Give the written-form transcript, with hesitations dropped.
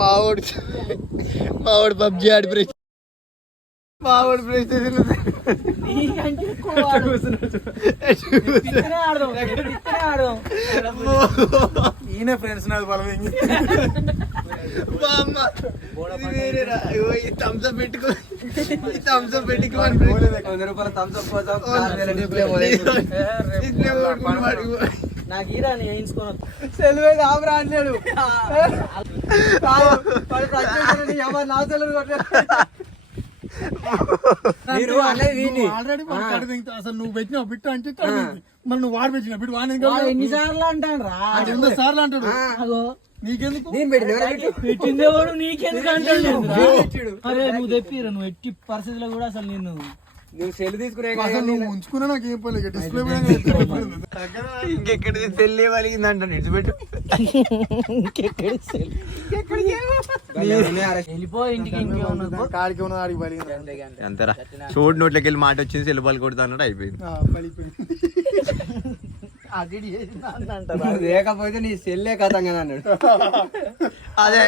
మావాడు పబ్జి ఆడి ప్రెస్ మావాడు ప్రెస్ ఈయన ఫ్రెండ్స్ నాకు బలం థమ్స్అప్ పెట్టుకో థమ్స్అప్ పెట్టుకో నాకు ఈరా వేయించుకోను సెలవే ఆపరా అన్నాడు నా సెలవు ఆల్రెడీ అసలు నువ్వు పెట్టినావు బిట్టు అంటే మరి నువ్వు వాడు పెట్టిన బిట్టు వాడి ఎన్నిసార్లు అంటాను రా 200 సార్లు అంటాడు నీకెందుకు పెట్టిందే వాడు నీకెందుకు అంటాడు అరే నువ్వు తెప్పిరా నువ్వు ఎట్టి పరిస్థితిలో కూడా అసలు నేను నువ్వు సెల్ తీసుకునే నువ్వు ఉంచుకున్నా నాకు ఏం పోలేదు డిస్ప్లే ఇంకెక్కడ తెల్లే వలిగిందంట నిడిచిపెట్టు వెళ్ళిపో ఇంటికి ఇంకేమన్నా కాడికి ఉన్న ఆడికి పలిగింది అంతేరా చోటు నోట్లకి వెళ్ళి మాట వచ్చింది సెల్ బాల్ కొడతా అన్నట్టు అయిపోయింది లేకపోతే నీ సెల్లే కథంగా అన్నాడు అదే